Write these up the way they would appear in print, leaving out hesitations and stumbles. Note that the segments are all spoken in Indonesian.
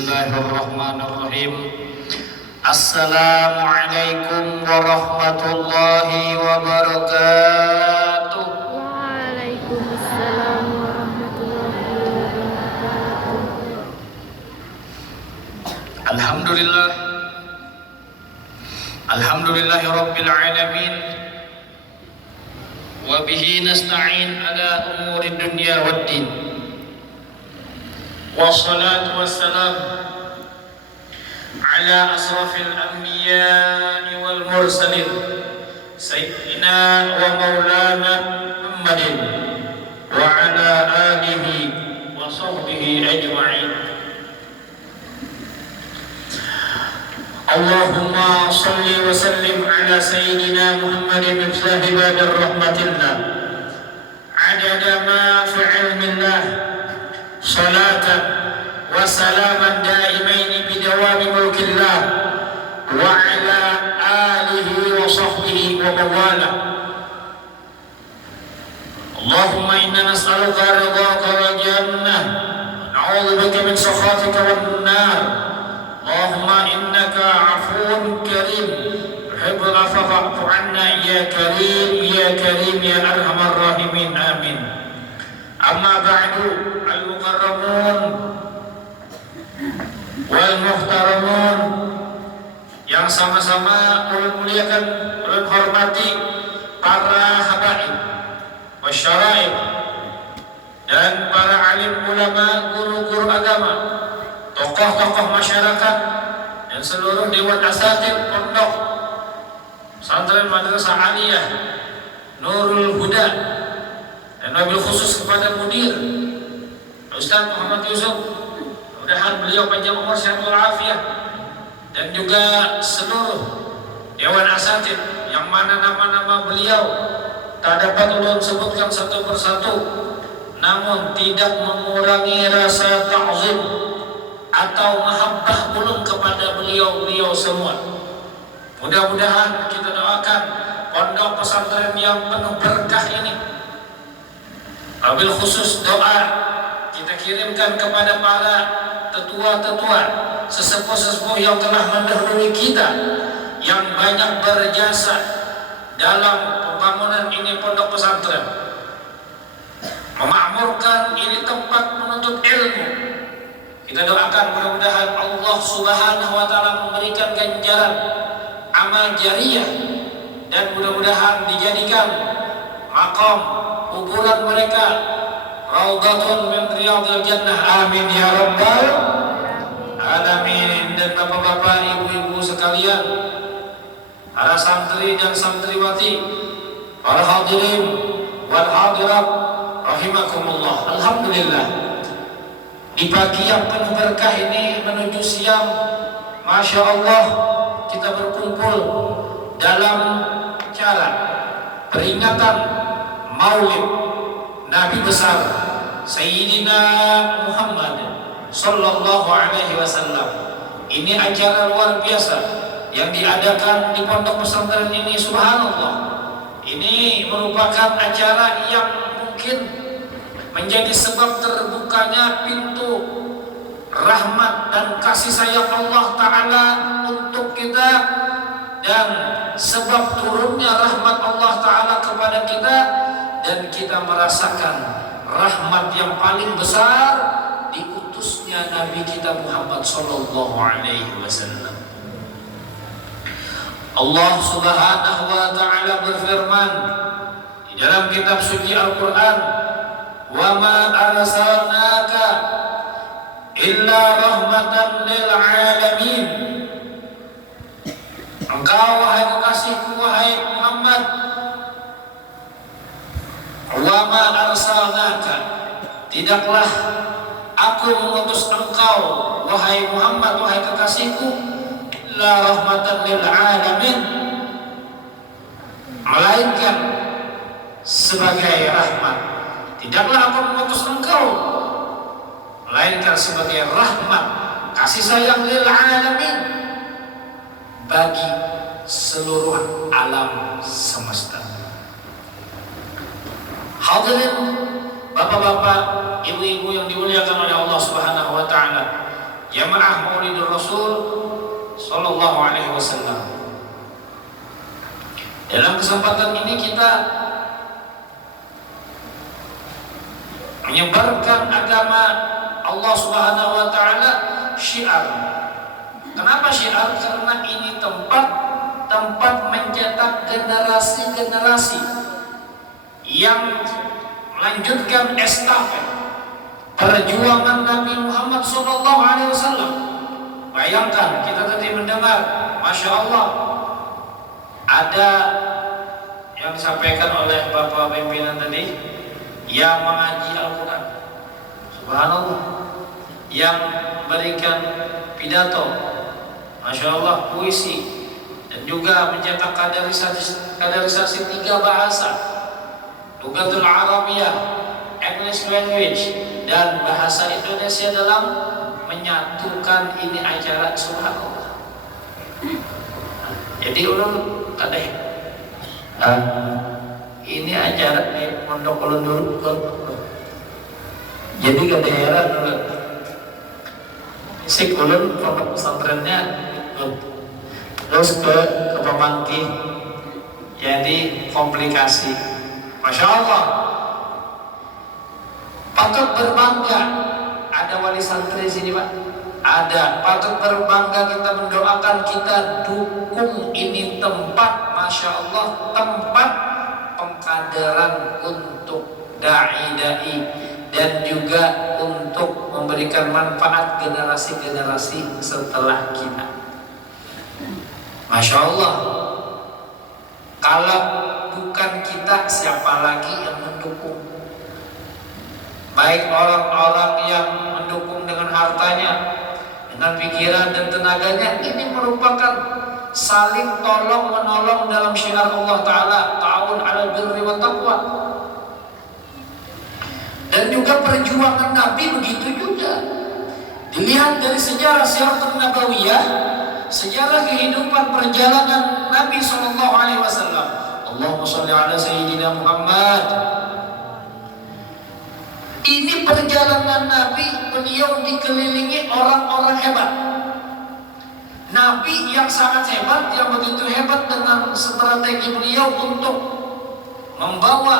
Bismillahirrahmanirrahim. Assalamualaikum warahmatullahi wabarakatuh. Waalaikumsalam warahmatullahi wabarakatuh. Alhamdulillahi rabbil alamin. Wa bihi nasta'in ala umuri dunya waddin. Wassalatu wassalam ala asrafil anbiya'i wal mursalin sayyidina wa maulana Muhammadin wa ala alihi wa sahbihi ajma'in. Allahumma salli wa sallim ala sayyidina Muhammadin miftahi badir rahmatillah adada ma fi ilmillah salatan wa salaman daimaini bidawami mulkillah wa ala alihi wa sahbihi wa mawala. Allahumma inna nas'aluka ridhaka wal jannah wa na'udzu bika min sakhatika wan nar. Allahumma innaka 'afuwun karim tuhibbul 'afwa fa'fu 'anna ya karim ya arhamar rahimin. Amin. Amma ba'du, al-mukarramun wal muhtaramun yang sama-sama ulun muliakan, ulun hormati para habaib wasyaraib dan para alim ulama, guru-guru agama, tokoh-tokoh masyarakat dan seluruh dewan asatidz pondok pesantren Madrasah Aliyah Nurul Huda, dan wabil khusus kepada mudir Ustaz Muhammad Yusuf, mudah-mudahan beliau panjang umur sehat walafiat, dan juga seluruh dewan asatidz yang mana nama-nama beliau tak dapat ulun sebutkan satu persatu, namun tidak mengurangi rasa ta'zim atau mahabbah ulun kepada beliau semua. Mudah-mudahan kita doakan pondok pesantren yang penuh berkah ini. Wabil khusus doa kita kirimkan kepada para tetua-tetua, sesepuh-sesepuh yang telah mendahului kita, yang banyak berjasa dalam pembangunan ini pondok pesantren, memakmurkan ini tempat menuntut ilmu. Kita doakan mudah-mudahan Allah Subhanahu wa taala memberikan ganjaran amal jariyah, dan mudah-mudahan dijadikan maqam kuburan mereka raudhatun min riyadil jannah. Amin ya rabbal alamin. Dan bapak-bapak, ibu-ibu sekalian, para santri dan santriwati, para hadirin wal hadirat rahimakumullah. Alhamdulillah, di pagi yang penuh berkah ini menuju siang, masya Allah, kita berkumpul dalam acara peringatan Maulid Nabi besar Sayyidina Muhammad sallallahu alaihi wasallam. Ini acara luar biasa yang diadakan di pondok pesantren ini. Subhanallah, ini merupakan acara yang mungkin menjadi sebab terbukanya pintu rahmat dan kasih sayang Allah Ta'ala untuk kita, dan sebab turunnya rahmat Allah Ta'ala kepada kita, dan kita merasakan rahmat yang paling besar diutusnya Nabi kita Muhammad sallallahu alaihi wasallam. Allah Subhanahu wa taala berfirman di dalam kitab suci Al-Qur'an, "Wa ma arsalnaka illa rahmatan lil alamin." Engkau wahai kekasihku, wahai Muhammad, wa ma arsalnaka, tidaklah aku mengutus engkau wahai Muhammad, wahai kekasihku, la rahmatan lil alamin, melainkan sebagai rahmat. Tidaklah aku mengutus engkau melainkan sebagai rahmat, kasih sayang lil alamin, bagi seluruh alam semesta. Hadirin bapak-bapak, ibu-ibu yang dimuliakan oleh Allah Subhanahu wa taala, jamaah Maulidur Rasul sallallahu alaihi wasallam. Dalam kesempatan ini kita menyebarkan agama Allah Subhanahu wa taala, syiar. Kenapa syiar? Karena ini tempat mencetak generasi-generasi yang melanjutkan estafet perjuangan Nabi Muhammad SAW. Bayangkan kita tadi mendengar, Masya Allah, ada yang disampaikan oleh Bapak pimpinan tadi yang mengaji Al-Quran, subhanallah, yang memberikan pidato, Masya Allah, puisi, dan juga mencetak kaderisasi 3 bahasa, Lughatul Arabiyah, English language, dan bahasa Indonesia dalam menyatukan ini acara, subhanallah. Jadi ulun kadeh ini acara di pondok ulun dulu, jadi kadeh heran ulun si ulun pondok pesantrennya terus ke Pemangki, jadi komplikasi. Masya Allah, patut berbangga ada wali santri sini Pak, ada, patut berbangga, kita mendoakan, kita dukung ini tempat, Masya Allah, tempat pengkaderan untuk da'i-da'i dan juga untuk memberikan manfaat generasi-generasi setelah kita. Masya Allah, kalau bukan kita, siapa lagi yang mendukung? Baik orang-orang yang mendukung dengan hartanya, dengan pikiran dan tenaganya, ini merupakan saling tolong menolong dalam syiar Allah Ta'ala, ta'awun 'alal birri wat taqwa. Dan juga perjuangan Nabi begitu juga. Dilihat dari sejarah Syiratun Nabawiyah, sejarah kehidupan perjalanan Nabi SAW. Allahumma sholli ala Sayyidina Muhammad. Ini perjalanan Nabi, beliau dikelilingi orang-orang hebat. Nabi yang sangat hebat, yang begitu hebat dengan strategi beliau untuk membawa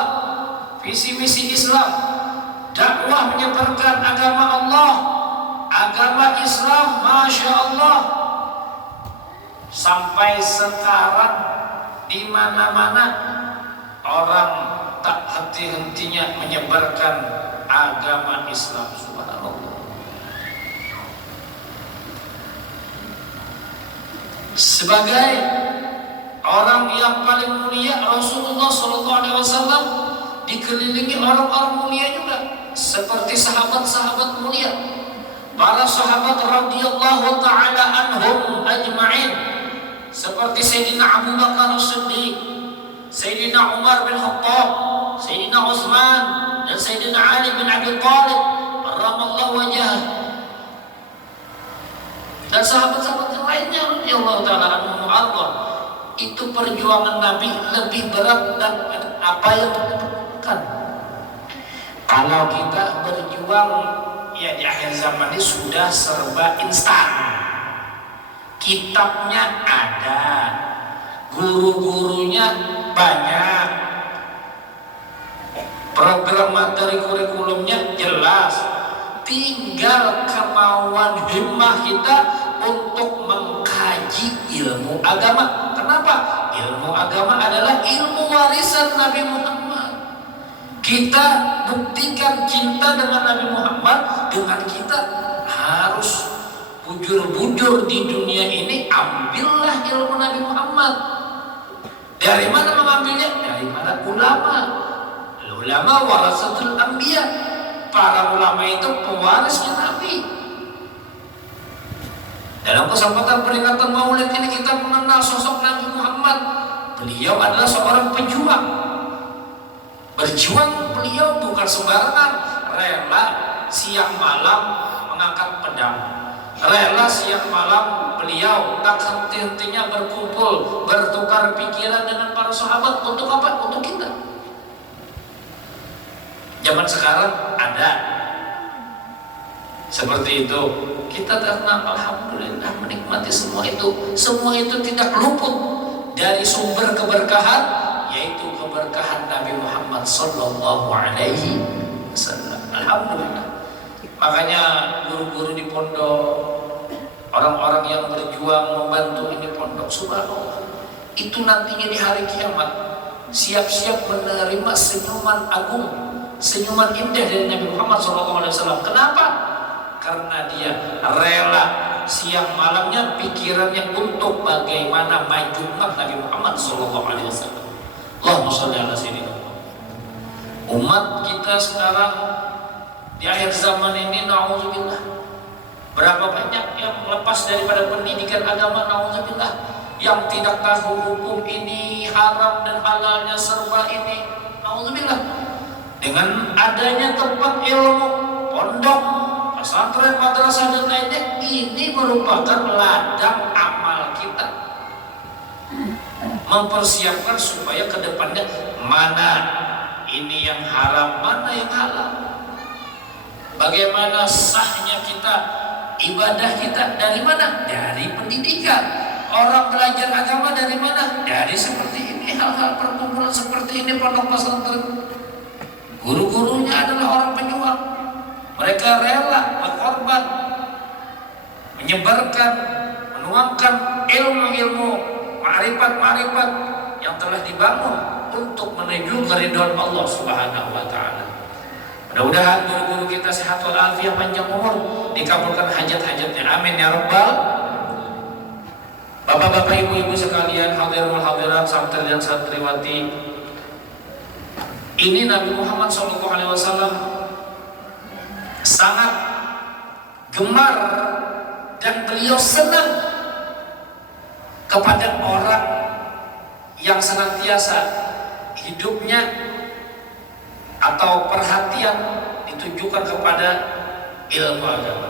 visi misi Islam, dakwah menyebarkan agama Allah, agama Islam, Masya Allah. Sampai sekarang di mana-mana orang tak henti-hentinya menyebarkan agama Islam, subhanallah. Sebagai orang yang paling mulia, Rasulullah SAW dikelilingi orang-orang mulia juga, seperti sahabat-sahabat mulia, para sahabat radhiyallahu ta'ala anhum ajma'in, seperti Sayyidina Abu Bakar As-Siddiq, Sayyidina Umar bin Khattab, Sayyidina Utsman, dan Sayyidina Ali bin Abi Thalib karramallahu wajhah, dan sahabat-sahabat yang lainnya radhiyallahu ta'ala anhum Allah. Itu perjuangan Nabi lebih berat dan apa yang kita lakukan. Kalau kita berjuang ya di akhir zaman ini sudah serba instan. Kitabnya ada, guru-gurunya banyak, program materi kurikulumnya jelas, tinggal kemauan himmah kita untuk mengkaji ilmu agama. Kenapa? Ilmu agama adalah ilmu warisan Nabi Muhammad. Kita buktikan cinta dengan Nabi Muhammad dengan kita harus bujur-bujur di dunia ini. Ambillah ilmu Nabi Muhammad. Dari mana mengambilnya? Dari para ulama. Ulama warasatul anbiya. Para ulama itu pewarisnya Nabi. Dalam kesempatan peringatan Maulid ini kita mengenal sosok Nabi Muhammad. Beliau adalah seorang pejuang. Berjuang beliau bukan sembarangan, rela siang malam mengangkat pedang, rela siang malam beliau tak henti-hentinya berkumpul, bertukar pikiran dengan para sahabat. Untuk apa? Untuk kita. Zaman sekarang ada seperti itu, Kita tenang, alhamdulillah menikmati semua itu. Semua itu tidak luput dari sumber keberkahan, yaitu keberkahan Nabi Muhammad sallallahu alaihi wasallam. Alhamdulillah. Makanya guru-guru di pondok, orang-orang yang berjuang membantu ini pondok, subhanallah, itu nantinya di hari kiamat siap-siap menerima senyuman agung, senyuman indah dari Nabi Muhammad SAW. Kenapa? Karena dia rela siang malamnya pikirannya untuk bagaimana maju umat Nabi Muhammad SAW. Allahumma sholli ala sayyidina. Umat kita sekarang di akhir zaman ini, na'udzubillah, berapa banyak yang lepas daripada pendidikan agama, na'udzubillah, yang tidak tahu hukum ini, haram dan halalnya serba ini, na'udzubillah. Dengan adanya tempat ilmu, pondok, pesantren, madrasah dan lainnya, ini merupakan ladang amal kita, mempersiapkan supaya ke depannya mana ini yang haram, mana yang halal. Bagaimana sahnya kita, ibadah kita dari mana? Dari pendidikan. Orang belajar agama dari mana? Dari seperti ini, hal-hal perkumpulan seperti ini, pondok pesantren. Guru-gurunya adalah orang pejuang. Mereka rela berkorban, menyebarkan, menuangkan ilmu-ilmu, ma'rifat-ma'rifat yang telah dibangun untuk menuju keridhaan Allah Subhanahu wa taala. Mudah-mudahan guru-guru kita sehat walafiat, panjang umur, dikabulkan hajat-hajatnya. Amin ya rabbal. Bapak-bapak, ibu-ibu sekalian, hadirul hadirat, santri dan santriwati, ini Nabi Muhammad SAW sangat gemar dan beliau senang kepada orang yang senantiasa hidupnya atau perhatian ditujukan kepada ilmu agama.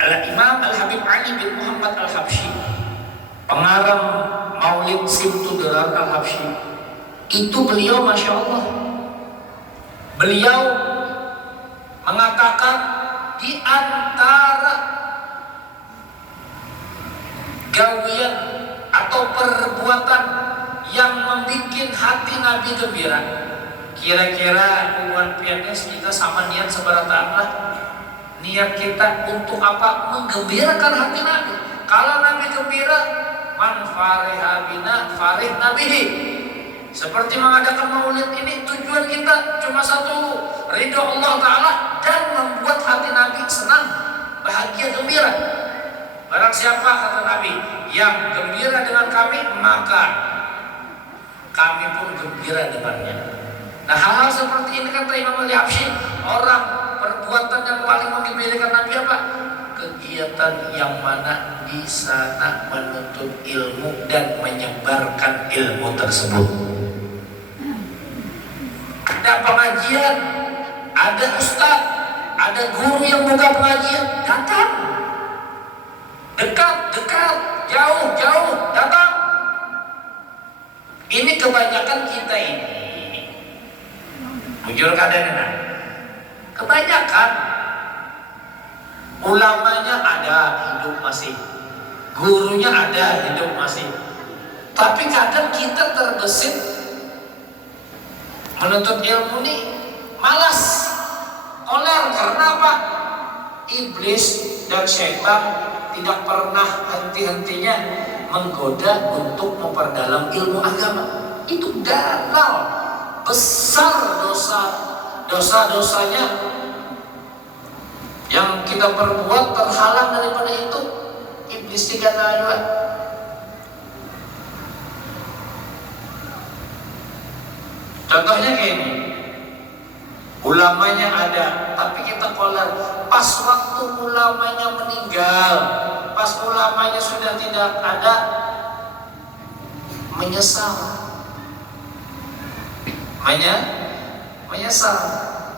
Al-Imam Al-Habib Ali bin Muhammad Al-Habsyi, pengarang Maulid Simtudurar Al-Habsyi, itu beliau Masya Allah, beliau mengatakan di antara gawian atau perbuatan yang membuat hati Nabi gembira. Kira-kira hubungan pianis kita sama niat seberapa? Niat kita untuk apa? Menggembirakan hati Nabi. Kalau Nabi gembira, man fariha bina farih nabihi. Seperti mengadakan maulid ini, tujuan kita cuma satu, ridho Allah Ta'ala dan membuat hati Nabi senang, bahagia, gembira. Barang siapa, kata Nabi, yang gembira dengan kami, maka kami pun gembira dengannya. Nah, hal-hal seperti ini kata Imam Al-Habsyi, orang perbuatan yang paling menggembirakan Nabi apa? Kegiatan yang mana di sana menuntut ilmu dan menyebarkan ilmu tersebut. Ada pengajian, ada ustaz, ada guru yang buka pengajian, datang. Dekat, jauh, datang. Ini kebanyakan kita ini. Jujur kadang-kadang kebanyakan ulamanya ada hidup masih, gurunya ada hidup masih, tapi kadang kita terbesit menuntut ilmu nih malas, koler. Karena apa? Iblis dan syaitan tidak pernah henti-hentinya menggoda untuk memperdalam ilmu agama. Itu gagal. Besar dosa-dosanya yang kita perbuat terhalang daripada itu. Iblis dikatakan, contohnya kayak ini, ulamanya ada tapi kita kolar. Pas waktu ulamanya meninggal, pas ulamanya sudah tidak ada, menyesal. Menyesal.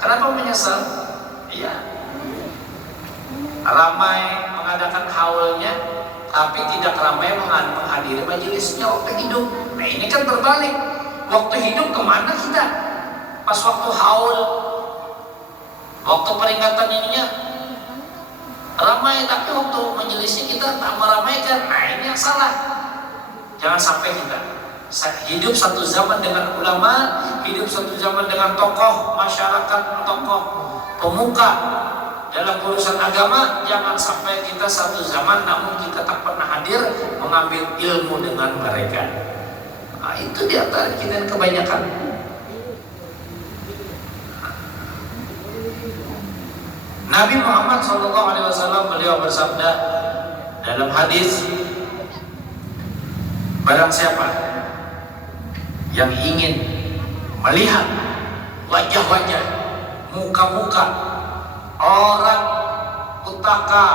Kenapa menyesal? Iya, ramai mengadakan haulnya, tapi tidak ramai menghadiri majelisnya waktu hidup. Nah, ini kan berbalik. Waktu hidup kemana kita? Pas waktu haul, waktu peringatan ininya, Ramai tapi waktu menyelisih kita tak meramaikan. Nah ini yang salah. Jangan sampai kita hidup satu zaman dengan ulama, hidup satu zaman dengan tokoh masyarakat, tokoh pemuka dalam urusan agama. Jangan sampai kita satu zaman namun kita tak pernah hadir mengambil ilmu dengan mereka. Nah, itu di antara kita yang kebanyakan. Nabi Muhammad SAW beliau bersabda dalam hadis, barang siapa yang ingin melihat wajah-wajah, muka-muka orang utaka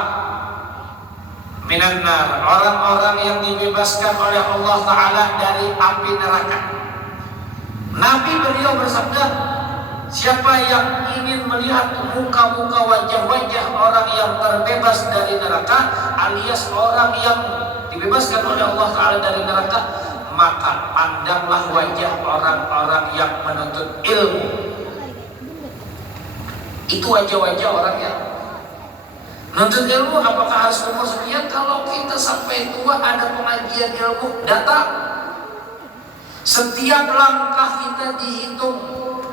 minan nar, orang-orang yang dibebaskan oleh Allah Ta'ala dari api neraka. Nabi beliau bersabda, siapa yang ingin melihat muka-muka wajah-wajah orang yang terbebas dari neraka, alias orang yang dibebaskan oleh Allah Ta'ala dari neraka, maka pandanglah wajah orang-orang yang menuntut ilmu. Itu wajah-wajah orang yang menuntut ilmu. Apakah harus umur sekian? Kalau kita sampai tua ada pengajian ilmu, datang. Setiap langkah kita dihitung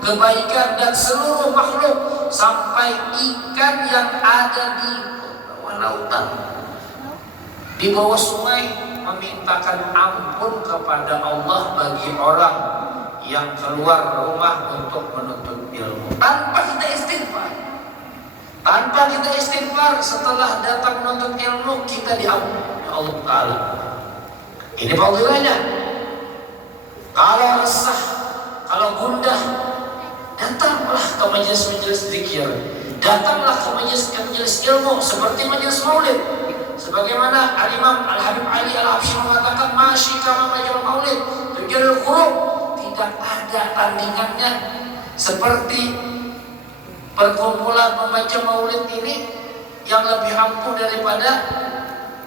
kebaikan, dan seluruh makhluk sampai ikan yang ada di bawah lautan, di bawah sungai, memintakan ampun kepada Allah bagi orang yang keluar rumah untuk menuntut ilmu tanpa kita istighfar. Tanpa kita istighfar, setelah datang menuntut ilmu, kita diampuni Allah Ta'ala. Ini fadilahnya. Kalau resah, kalau gundah, datanglah ke majelis-majelis zikir, datanglah ke majelis ilmu seperti majelis maulid. Sebagaimana Al-Imam Al-Habib Ali Al-Habsyi mengatakan, masyi kama majlis maulid tujarul qulub, tidak ada tandingannya seperti perkumpulan membaca maulid ini yang lebih ampuh daripada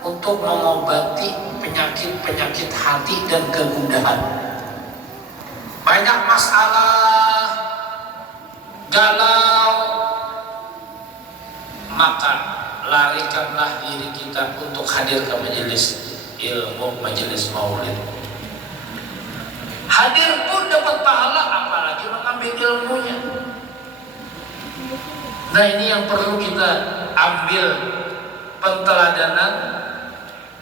untuk mengobati penyakit-penyakit hati dan kegundahan. Banyak masalah galau, maka larikanlah diri kita untuk hadir ke majelis ilmu, majelis maulid. Hadir pun dapat pahala, apalagi mengambil ilmunya. Nah ini yang perlu kita ambil penteladanan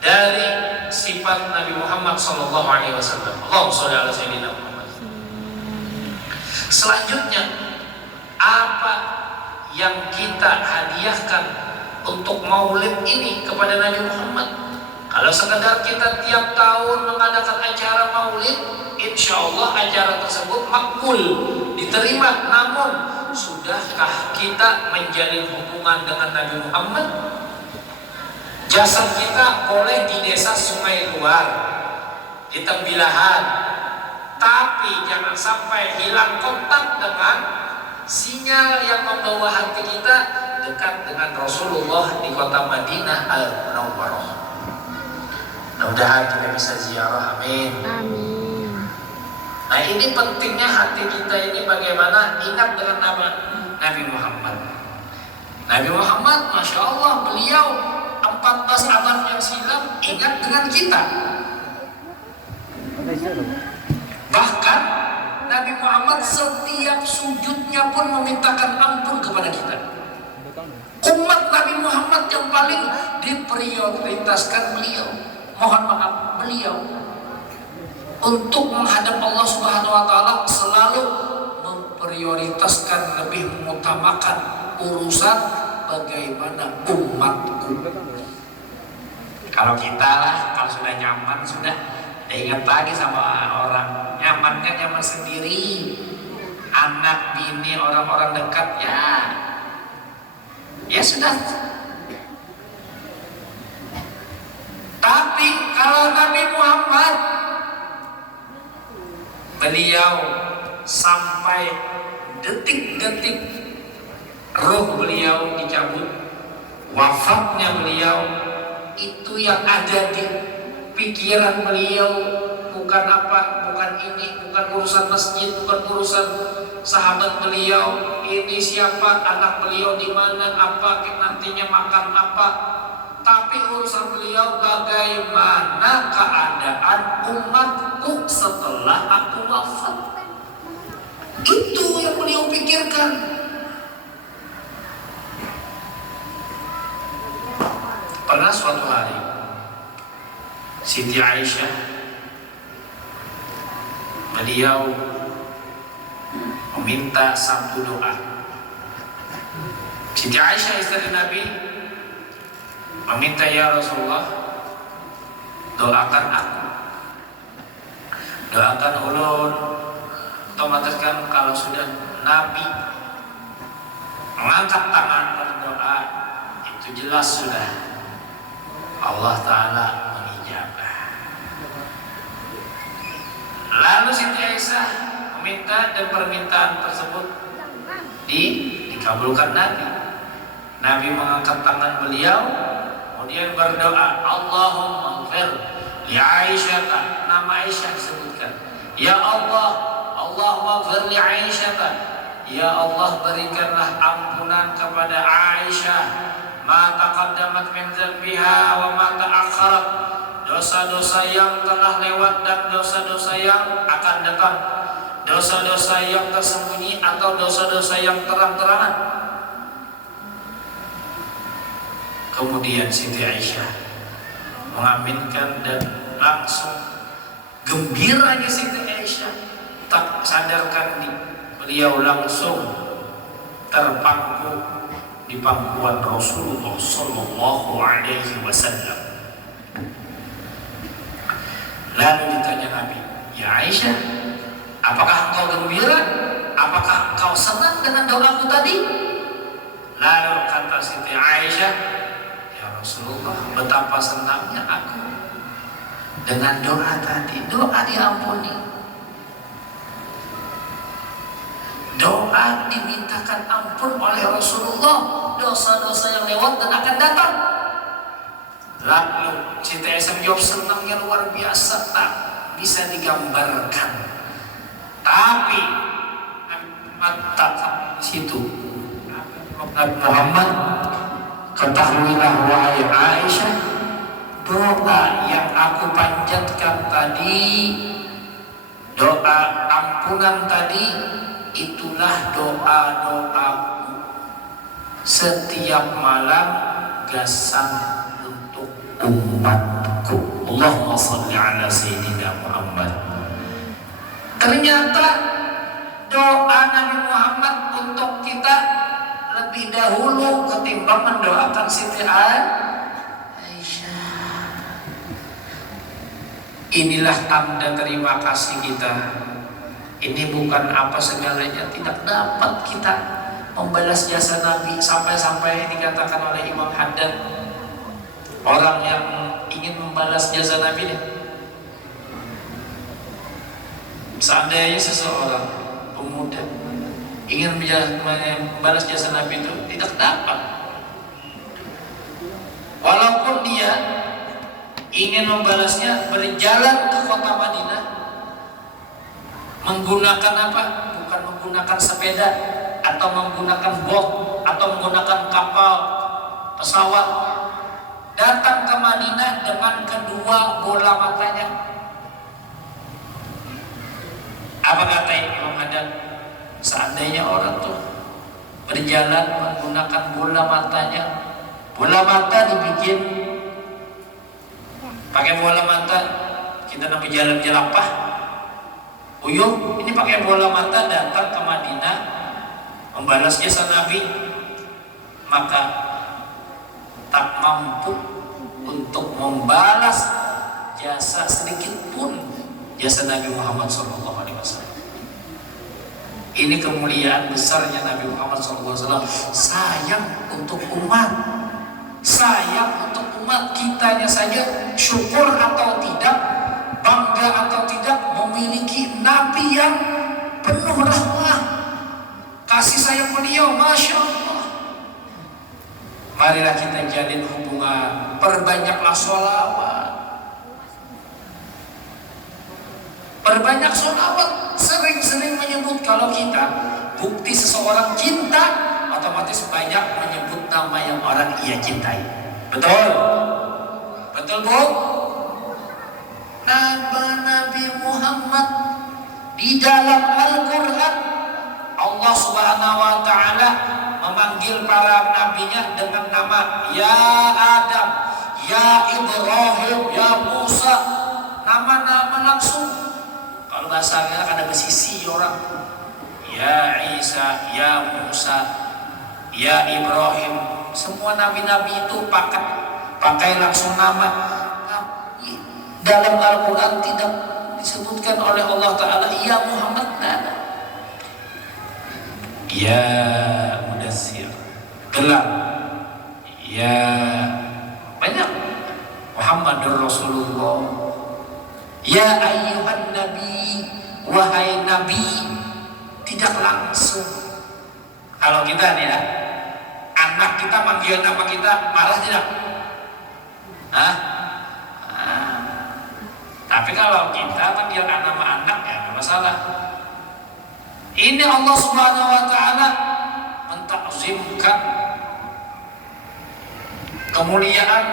dari sifat Nabi Muhammad SAW. Allahumma sholli ala sayyidina Muhammad. Selanjutnya, apa yang kita hadiahkan untuk maulid ini kepada Nabi Muhammad? Kalau sekedar kita tiap tahun mengadakan acara maulid, insya Allah acara tersebut makbul, diterima. Namun, sudahkah kita menjalin hubungan dengan Nabi Muhammad? Jasad kita boleh di desa Sungai Luar, di Tembilahan, tapi jangan sampai hilang kontak dengan sinyal yang membawa hati kita dekat dengan Rasulullah di kota Madinah Al-Munawwarah. Mudah-mudahan kita bisa ziarah, amin. Amin. Nah ini pentingnya hati kita ini bagaimana ingat dengan nama Nabi Muhammad. Nabi Muhammad, Masya Allah, beliau 14 abad yang silam ingat dengan kita. Bahkan Nabi Muhammad setiap sujudnya pun memintakan ampun kepada kita. Umat Nabi Muhammad yang paling diprioritaskan beliau, mohon maaf beliau, untuk menghadap Allah Subhanahu wa Ta'ala selalu memprioritaskan, lebih mengutamakan urusan bagaimana umatku. Kalau kita lah, kalau sudah nyaman, sudah ingat lagi sama orang. Nyaman kan nyaman sendiri, anak, bini, orang-orang dekat, ya sudah. Tapi kalau Nabi Muhammad, beliau sampai detik-detik roh beliau dicabut, wafatnya beliau, itu yang ada di pikiran beliau bukan apa, bukan ini, bukan urusan masjid, bukan urusan sahabat beliau, ini siapa, anak beliau di mana, apa nantinya makan apa. Tapi urusan beliau bagaimana keadaan umatku setelah aku wafat. Itu yang beliau pikirkan. Pernah suatu hari Siti Aisyah, beliau meminta satu doa. Siti Aisyah istri Nabi meminta, ya Rasulullah, doakan aku, doakan ulun. Otomatis kan kalau sudah Nabi mengangkat tangan berdoa, itu jelas sudah Allah Ta'ala mengijabah. Lalu Siti Aisyah meminta dan permintaan tersebut dikabulkan Nabi. Nabi mengangkat tangan beliau, kemudian berdoa, Allahumma ighfir li Aisyah, nama Aisyah disebutkan. Ya Allah, Allahumma ighfir li Aisyah, ya Allah berikanlah ampunan kepada Aisyah, ma taqaddamat min dzambiha wa ma ta'akhkharat, dosa-dosa yang telah lewat dan dosa-dosa yang akan datang, dosa-dosa yang tersembunyi atau dosa-dosa yang terang-terangan. Kemudian Siti Aisyah mengaminkan dan langsung gembiranya Siti Aisyah, tak sadarkan beliau langsung terpangku di pangkuan Rasulullah Sallallahu Alaihi Wasallam. Lalu ditanya Nabi, ya Aisyah, apakah engkau gembira? Apakah engkau senang dengan doaku tadi? Lalu kata Siti Aisyah, ya Rasulullah, betapa senangnya aku dengan doa tadi. Doa diampuni, doa dimintakan ampun oleh Rasulullah, dosa-dosa yang lewat dan akan datang. Lalu Siti Aisyah menjawab, senangnya luar biasa, tak bisa digambarkan. Tapi tetap di situ, Muhammad, ketahuilah wahai Aisyah, doa yang aku panjatkan tadi, doa ampunan tadi, itulah doa-doaku setiap malam gasan untuk umatku. Allahumma shalli ala sayyidina Muhammad. Ternyata doa Nabi Muhammad untuk kita lebih dahulu ketimbang mendoakan Siti Aisyah. Inilah tanda terima kasih kita. Ini bukan apa segalanya, tidak dapat kita membalas jasa Nabi. Sampai-sampai dikatakan oleh Imam Haddad, orang yang ingin membalas jasa Nabi nih, seandainya seseorang pemuda ingin membalas jasa Nabi itu tidak dapat. Walaupun dia ingin membalasnya berjalan ke kota Madinah, menggunakan apa? Bukan menggunakan sepeda atau menggunakan boat atau menggunakan kapal, pesawat. Datang ke Madinah dengan kedua bola matanya. Apa kata Imam Haddad? Seandainya orang tuh berjalan menggunakan bola matanya, bola mata dibikin pakai bola mata, kita nak berjalan jelapah, uyuh, ini pakai bola mata datang ke Madinah membalas jasa Nabi, maka tak mampu untuk membalas jasa sedikit pun jasa Nabi Muhammad SAW. Ini kemuliaan besarnya Nabi Muhammad SAW. Sayang untuk umat, sayang untuk umat. Kitanya saja syukur atau tidak, bangga atau tidak memiliki Nabi yang penuh rahmah, kasih sayang beliau, Masya Allah. Marilah kita jalin hubungan, perbanyaklah sholawat, Berbanyak sholawat, sering-sering menyebut. Kalau kita bukti seseorang cinta, otomatis banyak menyebut nama yang orang ia cintai. Betul? Betul Bu? Nabi Muhammad di dalam Al-Quran, Allah Subhanahu wa Ta'ala memanggil para nabinya dengan nama Ya Adam, Ya Ibrahim, Ya Musa. Nama-nama langsung. Kalau bahasanya ada bersisi orang. Ya Isa, Ya Musa, Ya Ibrahim. Semua nabi-nabi itu pakai langsung nama. Dalam Al-Quran tidak disebutkan oleh Allah Ta'ala Ya Muhammad. Ya Mudassir, gelap. Ya banyak. Muhammadur Rasulullah. Ya ayyuhan nabi, wahai nabi. Tidak langsung. Kalau kita nih ya, anak kita manggil nama kita, marah tidak? Hah? Tapi kalau kita manggil nama anak ya nggak masalah. Ini Allah Subhanahu wa Ta'ala mentakzimkan kemuliaan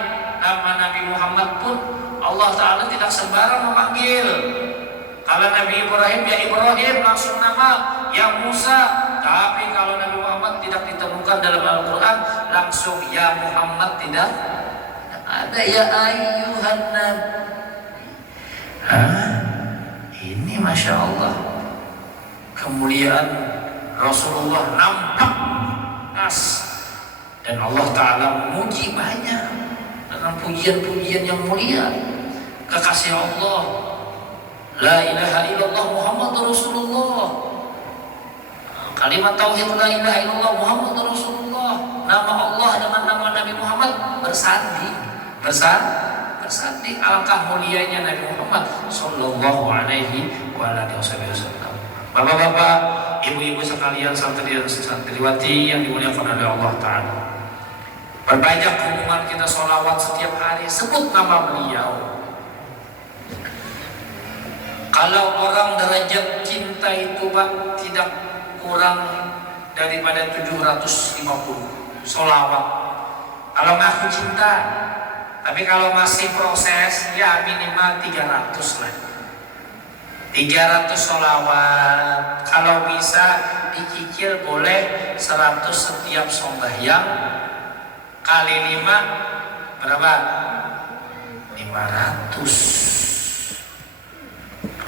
nama Nabi Muhammad pun Allah Ta'ala tidak sembarang memanggil. Kalau Nabi Ibrahim ya Ibrahim langsung nama, ya Musa. Tapi kalau Nabi Muhammad tidak ditemukan dalam Al-Quran langsung ya Muhammad, tidak ada ya ayyuhan nabi. Ini Masya Allah kemuliaan Rasulullah nampak nas, dan Allah Ta'ala memuji banyak dengan pujian-pujian yang mulia. Kekasih Allah, la ilaha illallah Muhammad Rasulullah. Kalimat tauhid la ilaha illallah Muhammad Rasulullah. Nama Allah dengan nama Nabi Muhammad bersanding. Alangkah mulianya Nabi Muhammad sallallahu alaihi wasallam. Bapak-bapak, ibu-ibu sekalian, santriwati yang dimuliakan oleh Allah Ta'ala, berbanyak hubungan kita sholawat setiap hari, sebut nama beliau. Kalau orang derajat cinta itu Pak tidak kurang daripada 750 sholawat kalau ngaku cinta. Tapi kalau masih proses ya minimal 300 lah. 300 sholawat. Kalau bisa dicicil boleh 100 setiap sembahyang. Kali 5 berapa? 500.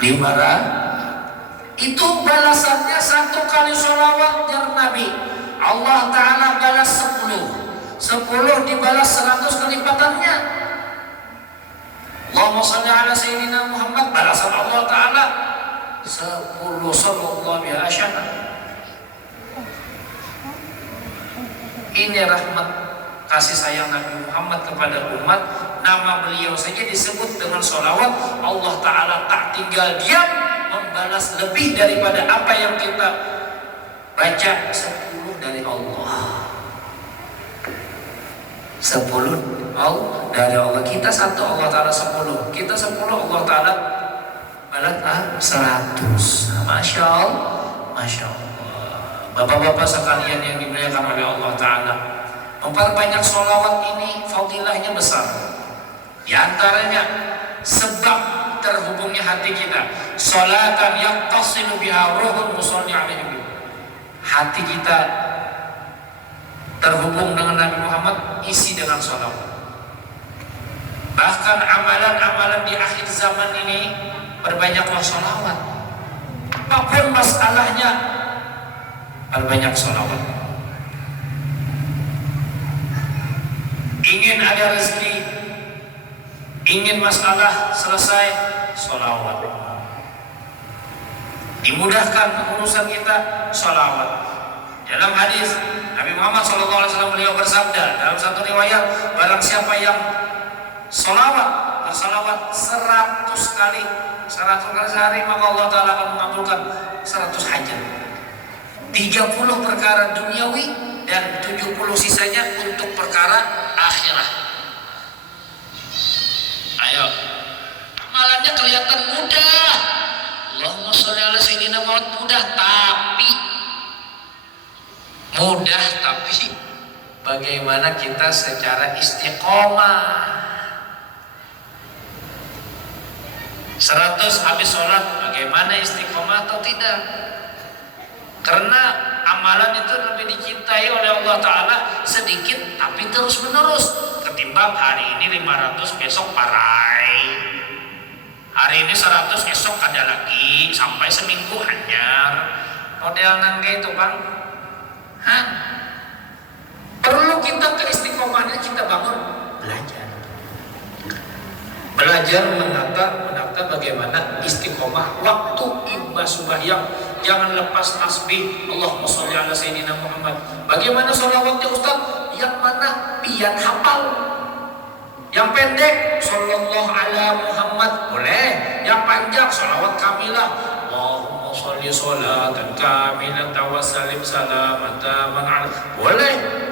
Itu balasannya 1 kali sholawat jar Nabi. Allah Ta'ala balas 10 dibalas 100 kelipatannya. Allahumma shalli ala sayyidina Muhammad, balasan Allah Ta'ala 10 sallallahu alaihi wasallam. Ini rahmat kasih sayang Nabi Muhammad kepada umat. Nama beliau saja disebut dengan sholawat, Allah Ta'ala tak tinggal diam membalas lebih daripada apa yang kita baca. 10 dari Allah, 10 dari Allah. Kita 1, Allah Ta'ala 10. Kita 10, Allah Ta'ala balas 100. Masya Allah. Bapak-bapak sekalian yang dimuliakan oleh Allah Ta'ala, memperbanyak sholawat ini fadilahnya besar. Di antaranya sebab terhubungnya hati kita, sholatan yaqtasilu biha ruhul musalli alaihi. Hati kita terhubung dengan Nabi Muhammad isi dengan sholawat. Bahkan amalan-amalan di akhir zaman ini berbanyaklah sholawat. Apapun masalahnya berbanyak sholawat. Ingin ada rezeki, ingin masalah selesai, sholawat. Dimudahkan urusan kita, sholawat. Dalam hadis Nabi Muhammad SAW beliau bersabda dalam satu riwayat, barang siapa yang bersalawat 100 kali sehari, maka Allah Ta'ala akan mengabulkan 100 hajat, 30 perkara duniawi dan 70 sisanya untuk perkara akhirat. Ayo, amalannya kelihatan mudah. Allahumma sholli ala sayyidina Muhammad mudah, tapi bagaimana kita secara istiqomah? 100 habis sholat, bagaimana istiqomah atau tidak? Karena amalan itu lebih dicintai oleh Allah Ta'ala sedikit tapi terus menerus ketimbang hari ini 500 besok parai, hari ini 100 esok ada lagi, sampai seminggu hanyar. Model nangge itu bang. Perlu kita keistiqomahannya, kita bangun belajar menata bagaimana istiqomah waktu ibadah sembahyang. Jangan lepas tasbih Allahumma sholli ala sayyidina Muhammad. Bagaimana sholawatnya Ustaz? Yang mana pian hafal? Yang pendek sallallahu ala Muhammad boleh, yang panjang sholawat kamilah Allahumma sholli sholatan kamilatan wa sallim salamatan ala boleh.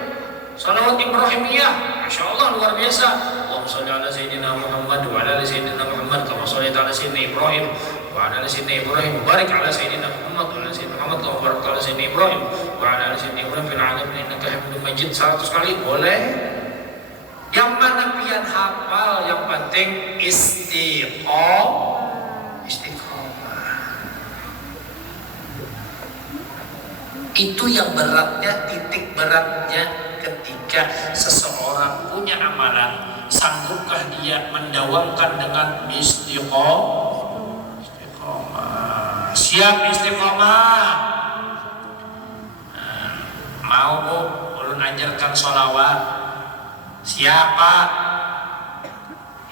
Salawat Ibrahimiyah, Masya Allah luar biasa. Allahumma sholli ala sayyidina Muhammad wa ala sayyidina Muhammad kama shallaita ala sayyidina Ibrahim wa ala sayyidina Ibrahim barik ala sayyidina Muhammad wa ala sayyidina Muhammad kama barakta ala sayyidina Ibrahim wa ala sayyidina Ibrahim fil alamin innaka Hamidum Majid. 100 kali boleh. Yang mana pian hafal, yang penting istiqomah. Itu yang beratnya, titik beratnya. Ketika seseorang punya amalan, sanggupkah dia mendawamkan dengan istiqomah? Siap istiqomah. Mau bu, ulun ajarkan sholawat. Siapa?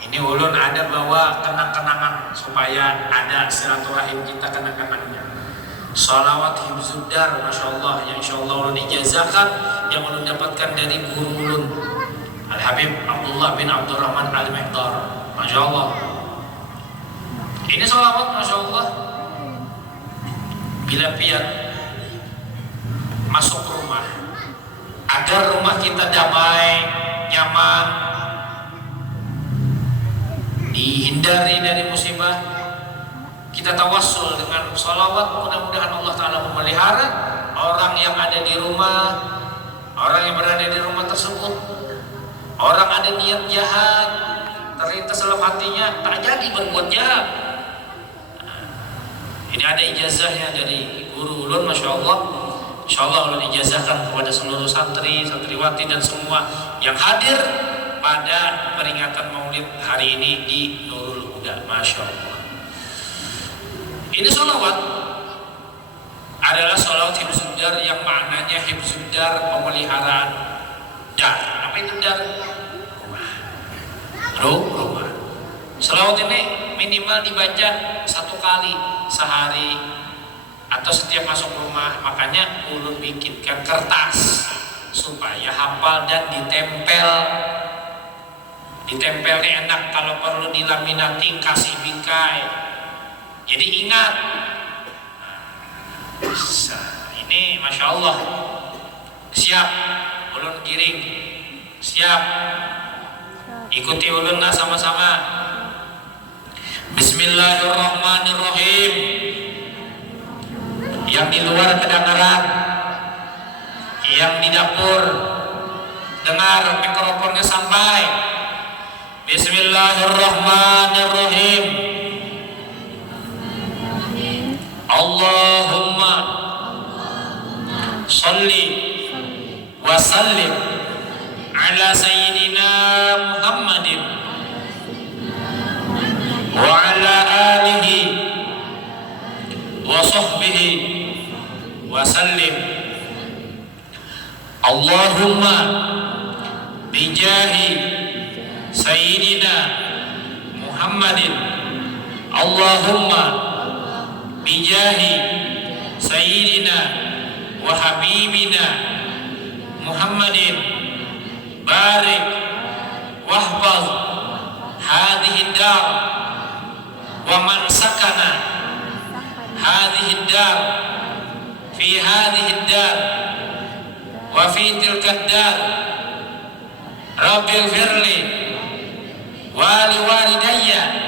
Ini ulun ada bawa kenang-kenangan supaya ada silaturahim kita kenang-kenangannya. Sholawat hibzuddar, Masya Allah, yang insya Allah ulun ijazahkan, yang ulun dapatkan dari guru ulun Al-Habib Abdullah bin Abdurrahman Al-Mihdar. Masya Allah. Ini sholawat Masya Allah. Bila pian masuk rumah, agar rumah kita damai, nyaman, dihindari dari musibah, kita tawassul dengan sholawat. Mudah-mudahan Allah Ta'ala memelihara orang yang ada di rumah, orang yang berada di rumah tersebut. Orang ada niat jahat, terlintas dalam hatinya, tak jadi berbuat jahat. Ini ada ijazahnya dari guru ulun, Masya Allah. Insya Allah ulun ijazahkan kepada seluruh santri, santriwati dan semua yang hadir pada peringatan Maulid hari ini di Nurul Huda. Masya Allah. Ini sholawat adalah sholawat hibzuddar yang maknanya hibzuddar, pemeliharaan dar. Apa itu dar? Rumah. Sholawat ini minimal dibaca 1 kali sehari atau setiap masuk rumah. Makanya ulun bikinkan kertas supaya hafal dan ditempel. Ditempelnya enak, kalau perlu dilaminating kasih bingkai. Jadi ingat. Ini Masya Allah. Siap ulun giring. Siap. Ikuti ulun lah sama-sama. Bismillahirrahmanirrahim. Yang di luar kedengaran, yang di dapur dengar mikrofonnya sampai. Bismillahirrahmanirrahim. Allahumma sholli wa sallim ala sayyidina Muhammadin wa ala alihi wa sahbihi wa sallim. Allahumma bijahi sayyidina Muhammadin. Allahumma bijahi sayyidina wa habibina Muhammadin barik wahfaz hadhihi dar wa man sakana hadhihi dar fi hadhihi dar wa fi tilka dar. Rabbil firli wa li walidayya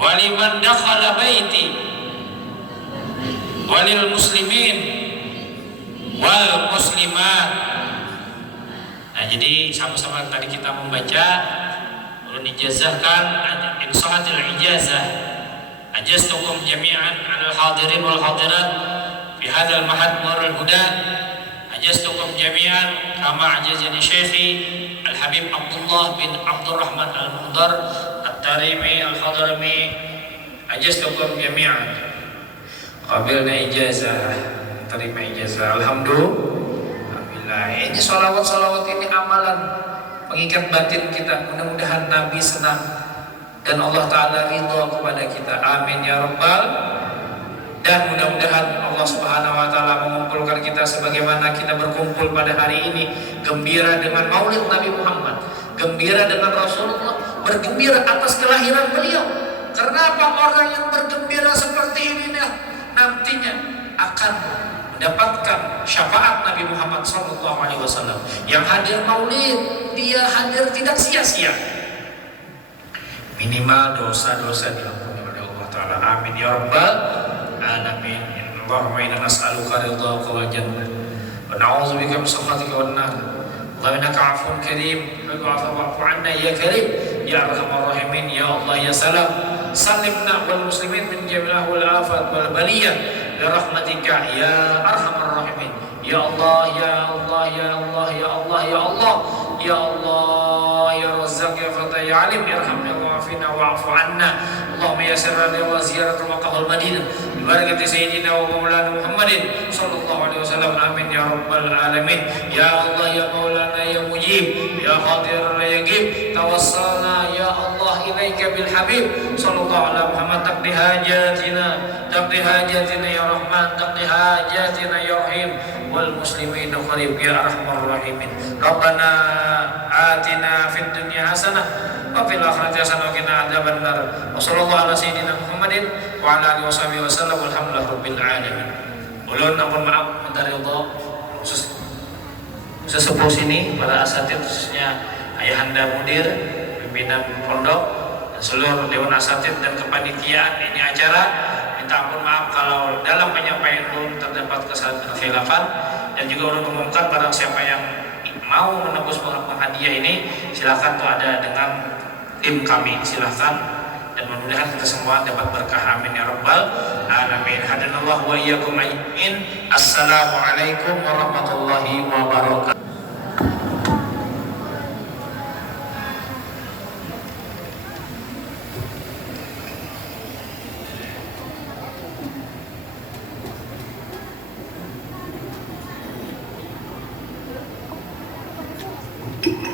waliman dakhala baiti walil muslimin wal muslimat. Nah, jadi sama-sama tadi kita membaca ulun ijazahkan insahatil ijazah ajastukum jami'an alal hadirin wal hadirat fi hadzal mahad nurul huda ajastukum jami'an kama ajazani syekhi al habib Abdullah bin Abdurrahman al Muhdar at-Tarimi al-Hadrami ajastukum jami'an qabilna ijazah, terima ijazah. Alhamdulillah. Ini salawat-salawat ini amalan mengikat batin kita. Mudah-mudahan Nabi senang dan Allah Ta'ala ridha kepada kita. Amin ya Rabbal. Dan mudah-mudahan Allah Subhanahu wa Ta'ala mengumpulkan kita sebagaimana kita berkumpul pada hari ini, gembira dengan maulid Nabi Muhammad, gembira dengan Rasulullah, bergembira atas kelahiran beliau. Kenapa orang yang bergembira seperti ini nantinya akan mendapatkan syafaat Nabi Muhammad SAW. Yang hadir maulid, dia hadir tidak sia-sia. Minimal dosa-dosa diampuni oleh Allah Ta'ala. Amin ya Rabbal alamin. Allahumma inna nas'aluka ridhaka wal jannah wa na'udzubika min sakhatika wan nar. Allahumma innaka 'afuwun karim fa'fu 'anna ya karim ya arhamar rahimin ya Allah ya salam. Salimna wal muslimin min jami'il wal afat wal baliyah bi rahmatika ya arhamar rahimin. Ya Allah ya Allah ya Allah ya Allah ya Allah ya Allah ya Razzaq ya Fatah ya Alim irhamna wa'afina wa'fu 'anna. Allahumma yassir lana wa ziyaratul Makkah wal Madinah bi barakati sayyidina wa maulana Muhammadin sallallahu alaihi wasallam. Amin ya rabbal alamin. Ya Allah ya maulana ya mujib ya hadir ya gib tawassalna ya Allah ilaika bil habib sallallahu alaihi Muhammad taqdi hajatina ya rahman taqdi hajatina ya rahim wal muslimin qarib ya arhamar rahimin. Rabbana atina fid dunya hasanah wa fil akhirati hasanah wa qina adzabannar. Wa sallallahu ala sayyidina Muhammadin wa ala alihi washabihi wasallam walhamdulillahi rabbil alamin. Ulun ampun maaf minta ridha sesepuh sini, para asatid khususnya ayahanda mudir pimpinan pondok dan seluruh dewan asatid dan kepanitiaan ini acara. Minta ampun maaf kalau dalam penyampaian ulun terdapat kesalahan khilafan, dan juga ulun mengumumkan barang siapa yang mau menebus penghadiah ini silakan tuh ada dengan tim kami, silakan, dan mudah-mudahan kita semua dapat berkah. Amin ya rabbal alamin. Hadanallahu wa iyyakum ajmain. Assalamualaikum warahmatullahi wabarakatuh. Thank you.